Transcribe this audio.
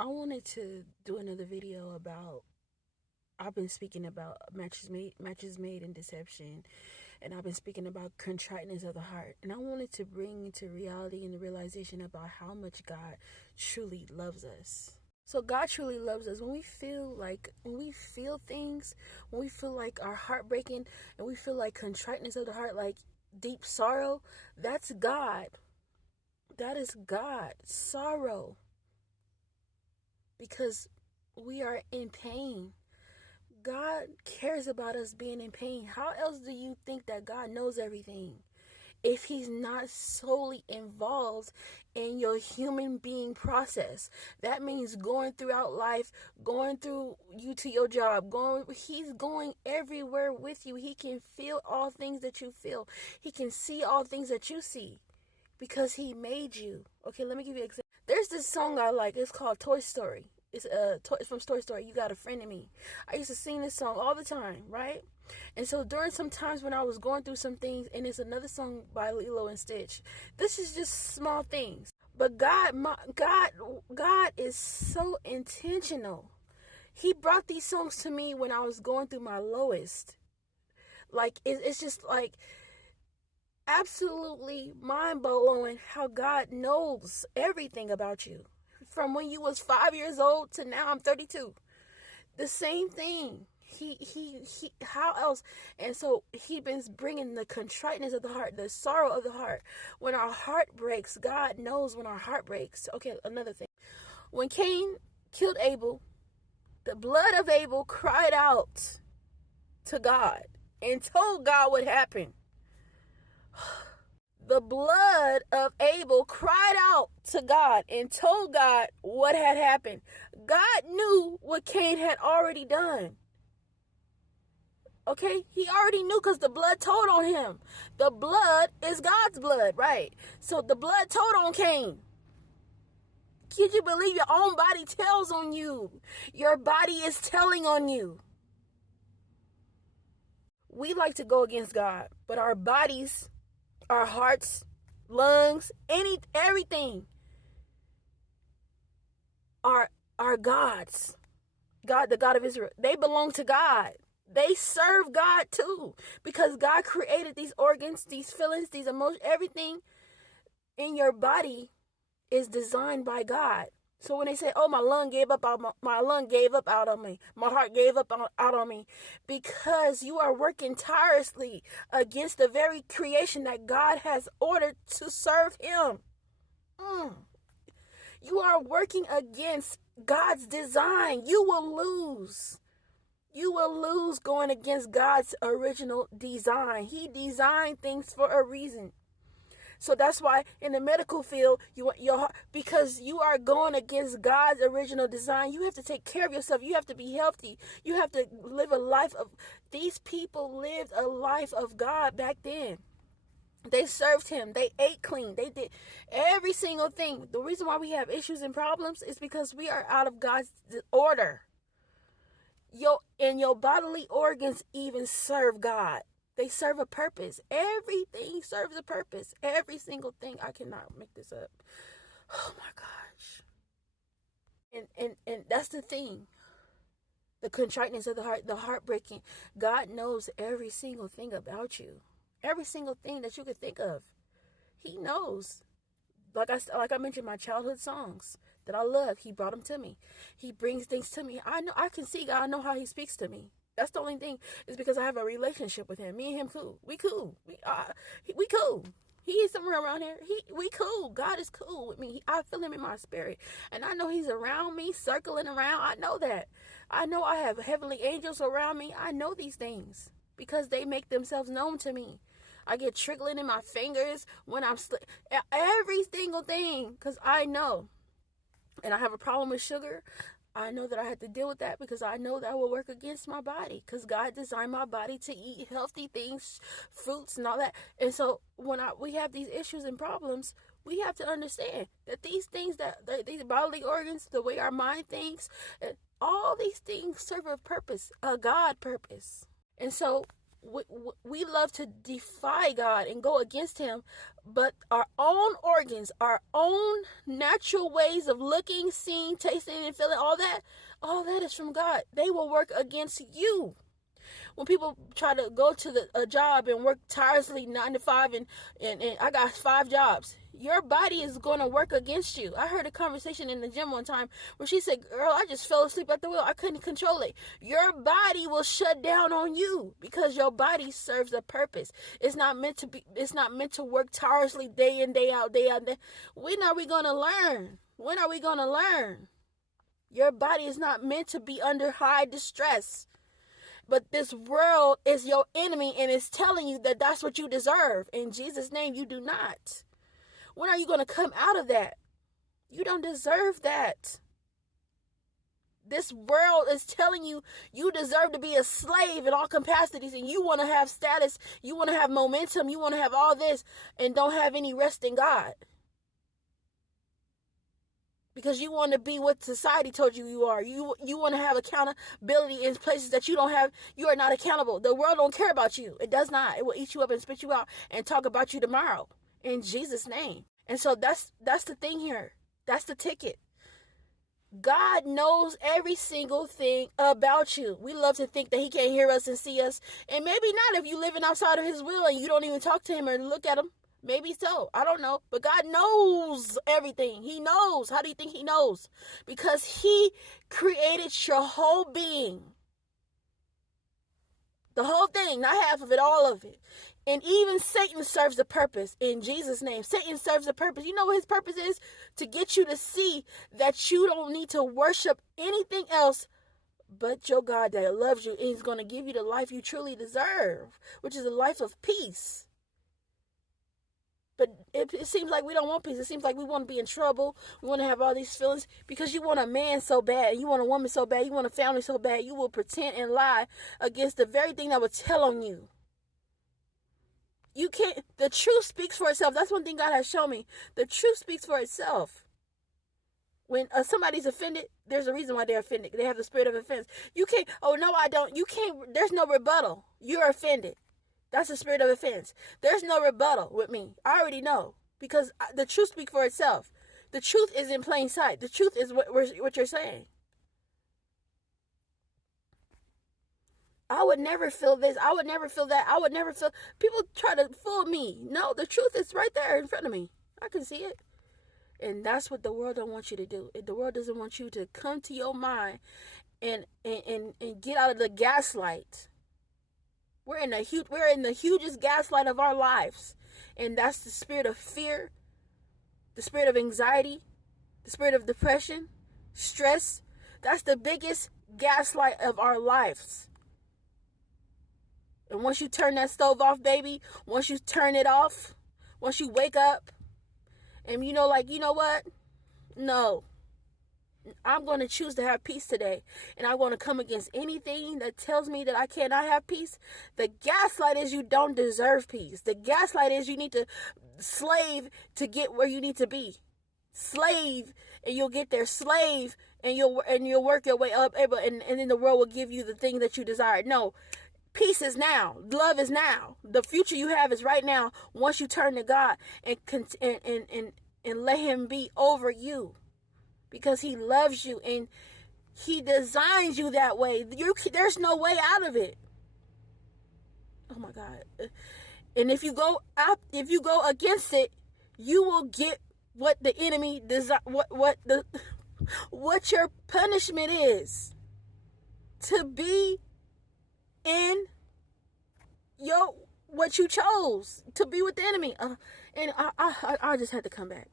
I wanted to do another video about. I've been speaking about matches made, and deception, and I've been speaking about contriteness of the heart. And I wanted to bring into reality and the realization about how much God truly loves us. So God truly loves us when we feel things, when we feel like our heart breaking, and we feel like contriteness of the heart, like deep sorrow. That's God. That is God. Sorrow, because we are in pain. God cares about us being in pain. How else do you think that God knows everything if he's not solely involved in your human being process? That means going throughout life, going through you to your job, he's going everywhere with you. He can feel all things that you feel. He can see all things that you see because he made you. Okay, let me give you an example. There's this song I like. It's called Toy Story. It's from Toy Story. You Got a Friend in Me. I used to sing this song all the time, right? And so during some times when I was going through some things, and it's another song by Lilo and Stitch. This is just small things, but God is so intentional. He brought these songs to me when I was going through my lowest. Like it's just like absolutely mind blowing how God knows everything about you. From when you was 5 years old to now I'm 32. The same thing. He how else? And so he been bringing the contriteness of the heart, the sorrow of the heart. When our heart breaks, God knows when our heart breaks. Okay, another thing. When Cain killed Abel, the blood of Abel cried out to God and told God what happened. The blood of Abel cried out to God and told God what had happened. God knew what Cain had already done. Okay? He already knew because the blood told on him. The blood is God's blood, right? So the blood told on Cain. Could you believe your own body tells on you? Your body is telling on you. We like to go against God, but our bodies, our hearts, lungs, everything are God's. God, the God of Israel. They belong to God. They serve God too, because God created these organs, these feelings, these emotions. Everything in your body is designed by God. So when they say, "Oh, my lung gave up out on me, my heart gave up out on me," because you are working tirelessly against the very creation that God has ordered to serve Him. You are working against God's design. You will lose. You will lose going against God's original design. He designed things for a reason. So that's why in the medical field, because you are going against God's original design, you have to take care of yourself. You have to be healthy. You have to live a life of, these people lived a life of God back then. They served Him. They ate clean. They did every single thing. The reason why we have issues and problems is because we are out of God's order. Your bodily organs even serve God. They serve a purpose. Everything serves a purpose. Every single thing. I cannot make this up. Oh my gosh. And that's the thing. The contriteness of the heart, the heartbreaking. God knows every single thing about you. Every single thing that you could think of. He knows. Like I mentioned, my childhood songs that I love, He brought them to me. He brings things to me. I know I can see God. I know how He speaks to me. That's the only thing, is because I have a relationship with Him. Me and Him cool. We cool. We cool. He is somewhere around here. We cool. God is cool with me. I feel Him in my spirit, and I know He's around me, circling around. I know that. I know I have heavenly angels around me. I know these things because they make themselves known to me. I get trickling in my fingers when I'm every single thing, because I know. And I have a problem with sugar. I know that I have to deal with that because I know that will work against my body, because God designed my body to eat healthy things, fruits and all that. And so when we have these issues and problems, we have to understand that these things, these bodily organs, the way our mind thinks, all these things serve a purpose, a God purpose. And so We love to defy God and go against him, but our own organs, our own natural ways of looking, seeing, tasting, and feeling, all that is from God. They will work against you. When people try to go to a job and work tirelessly 9 to 5 and I got 5 jobs, your body is going to work against you. I heard a conversation in the gym one time where she said, girl, I just fell asleep at the wheel. I couldn't control it. Your body will shut down on you because your body serves a purpose. It's not meant to work tirelessly day in, day out, day out. When are we going to learn? When are we going to learn? Your body is not meant to be under high distress. But this world is your enemy and it's telling you that that's what you deserve. In Jesus' name, you do not. When are you going to come out of that? You don't deserve that. This world is telling you you deserve to be a slave in all capacities, and you want to have status, you want to have momentum, you want to have all this, and don't have any rest in God. Because you want to be what society told you you are. You want to have accountability in places that you don't have. You are not accountable. The world don't care about you. It does not. It will eat you up and spit you out and talk about you tomorrow. In Jesus' name. And so that's the thing here. That's the ticket. God knows every single thing about you. We love to think that he can't hear us and see us. And maybe not if you're living outside of his will and you don't even talk to him or look at him. Maybe so. I don't know. But God knows everything. He knows. How do you think he knows? Because he created your whole being. The whole thing, not half of it, all of it. And even Satan serves a purpose in Jesus' name. Satan serves a purpose. You know what his purpose is? To get you to see that you don't need to worship anything else but your God that loves you. And he's going to give you the life you truly deserve, which is a life of peace. But it seems like we don't want peace. It seems like we want to be in trouble. We want to have all these feelings because you want a man so bad. You want a woman so bad. You want a family so bad. You will pretend and lie against the very thing that would tell on you. You can't. The truth speaks for itself. That's one thing God has shown me. The truth speaks for itself. When somebody's offended, there's a reason why they're offended. They have the spirit of offense. You can't. Oh, no, I don't. You can't. There's no rebuttal. You're offended. That's the spirit of offense. There's no rebuttal with me. I already know. Because the truth speaks for itself. The truth is in plain sight. The truth is what you're saying. I would never feel this. I would never feel that. I would never feel. People try to fool me. No, the truth is right there in front of me. I can see it. And that's what the world don't want you to do. The world doesn't want you to come to your mind and get out of the gaslight. We're in the hugest gaslight of our lives. And that's the spirit of fear, the spirit of anxiety, the spirit of depression, stress. That's the biggest gaslight of our lives. And once you turn that stove off, baby, once you turn it off, once you wake up, and you know what? No. I'm going to choose to have peace today. And I'm going to come against anything that tells me that I cannot have peace. The gaslight is you don't deserve peace. The gaslight is you need to slave to get where you need to be. Slave, and you'll get there. Slave, and you'll work your way up. And then the world will give you the thing that you desire. No. Peace is now. Love is now. The future you have is right now. Once you turn to God and let him be over you. Because he loves you and he designs you that way. There's no way out of it. Oh my God. And if you go against it, you will get what the enemy what your punishment is. To be in what you chose, to be with the enemy. And I just had to come back.